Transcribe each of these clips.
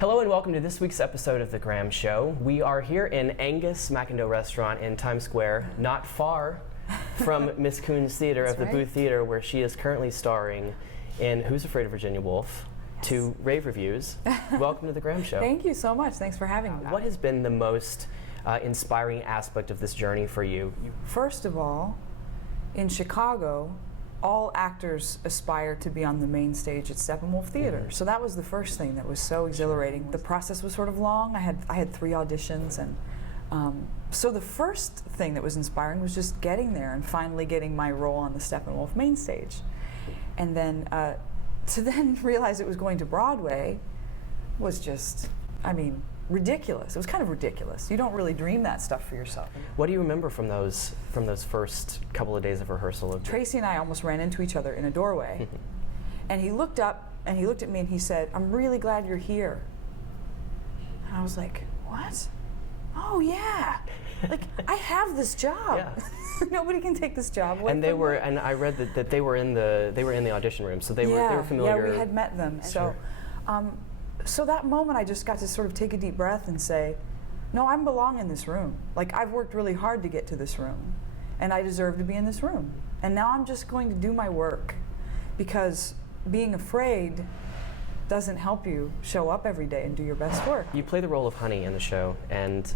Hello and welcome to this week's episode of The Graham Show. We are here in Angus McIndoe Restaurant in Times Square, not far from Miss Coon's theater of the Booth Theater, where she is currently starring in Who's Afraid of Virginia Woolf, to rave reviews. Welcome to The Graham Show. Thank you so much. Thanks for having me. What has been the most inspiring aspect of this journey for you? First of all, in Chicago, all actors aspire to be on the main stage at Steppenwolf Theater. So that was the first thing that was so exhilarating. The process was sort of long. I had 3 auditions, and so the first thing that was inspiring was just getting there and finally getting my role on the Steppenwolf main stage. And then to then realize it was going to Broadway was just, ridiculous. It was kind of ridiculous. You don't really dream that stuff for yourself. What do you remember from those first couple of days of rehearsal? Tracy and I almost ran into each other in a doorway. And he looked up and he looked at me and he said, "I'm really glad you're here." And I was like, "What? Oh yeah. Like, I have this job. Yeah. Nobody can take this job away and from me." And I read that they were in the audition room, so they were familiar. Yeah, we had met them. Sure. So that moment I just got to sort of take a deep breath and say, no, I belong in this room. Like, I've worked really hard to get to this room, and I deserve to be in this room. And now I'm just going to do my work, because being afraid doesn't help you show up every day and do your best work. You play the role of Honey in the show, and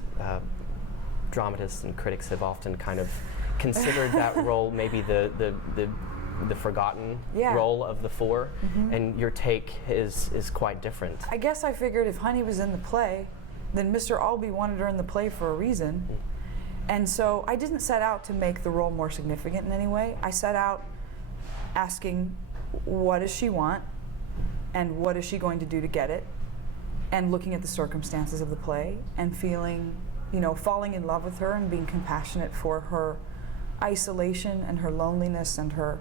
dramatists and critics have often kind of considered that role maybe the forgotten role of the 4, and your take is quite different. I guess I figured if Honey was in the play, then Mr. Albee wanted her in the play for a reason. And so I didn't set out to make the role more significant in any way. I set out asking, what does she want, and what is she going to do to get it, and looking at the circumstances of the play, and feeling, falling in love with her and being compassionate for her isolation and her loneliness and her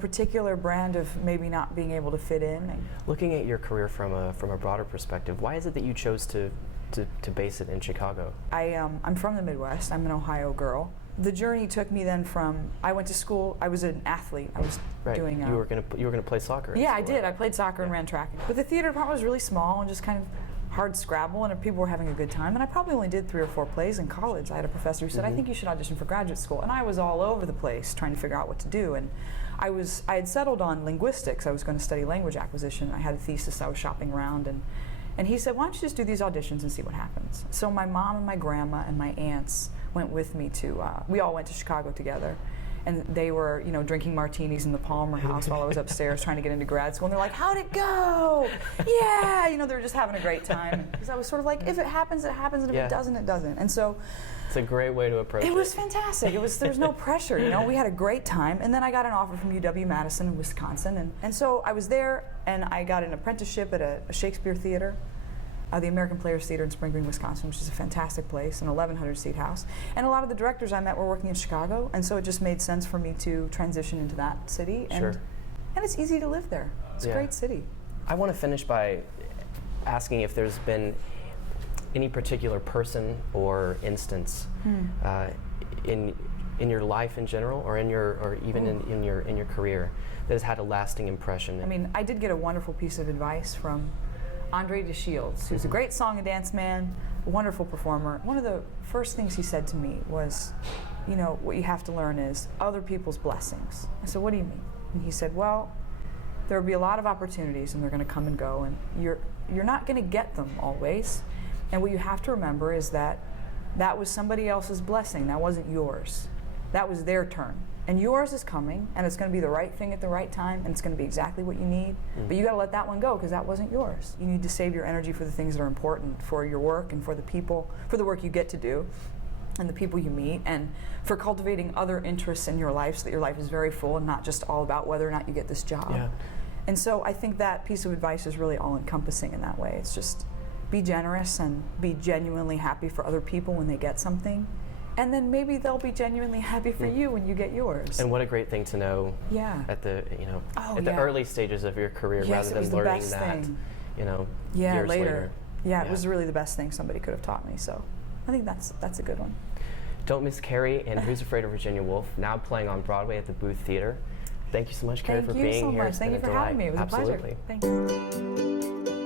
particular brand of maybe not being able to fit in. Looking at your career from a broader perspective, why is it that you chose to base it in Chicago? I'm from the Midwest. I'm an Ohio girl. The journey took me then from, I went to school, I was an athlete. I was doing... You were gonna play soccer. Yeah, I did. I played soccer and ran track. But the theater department was really small and just kind of hard scrabble, and people were having a good time. And I probably only did 3 or 4 plays in college. I had a professor who said, I think you should audition for graduate school. And I was all over the place trying to figure out what to do. And I had settled on linguistics. I was going to study language acquisition. I had a thesis I was shopping around, and he said, why don't you just do these auditions and see what happens? So my mom and my grandma and my aunts went with me to, we all went to Chicago together. And they were, drinking martinis in the Palmer House while I was upstairs trying to get into grad school. And they're like, how'd it go? Yeah, they were just having a great time. Because I was sort of like, if it happens, it happens, and if it doesn't, it doesn't. And so it's a great way to approach it. It was fantastic. There was no pressure, We had a great time. And then I got an offer from UW-Madison in Wisconsin. And so I was there, and I got an apprenticeship at a Shakespeare theater. The American Players Theater in Spring Green, Wisconsin, which is a fantastic place, an 1,100-seat house. And a lot of the directors I met were working in Chicago, and so it just made sense for me to transition into that city. And it's easy to live there. It's a great city. I want to finish by asking if there's been any particular person or instance in your life in general, or in your career, that has had a lasting impression. I did get a wonderful piece of advice from Andre DeShields, who's a great song and dance man, a wonderful performer. One of the first things he said to me was, what you have to learn is other people's blessings. I said, what do you mean? And he said, well, there will be a lot of opportunities, and they're going to come and go, and you're not going to get them always. And what you have to remember is that was somebody else's blessing. That wasn't yours. That was their turn. And yours is coming, and it's going to be the right thing at the right time, and it's going to be exactly what you need. But you got to let that one go, because that wasn't yours. You need to save your energy for the things that are important, for your work and for the people, for the work you get to do, and the people you meet, and for cultivating other interests in your life so that your life is very full and not just all about whether or not you get this job. Yeah. And so I think that piece of advice is really all-encompassing in that way. It's just be generous and be genuinely happy for other people when they get something. And then maybe they'll be genuinely happy for you when you get yours. And what a great thing to know at the the early stages of your career, rather than learning that years later. Yeah, it was really the best thing somebody could have taught me. So I think that's a good one. Don't miss Carrie in Who's Afraid of Virginia Woolf, now playing on Broadway at the Booth Theater. Thank you so much, Carrie, for being here. Thank you so much. Thank you for having me. It was a pleasure. Absolutely. Thank you.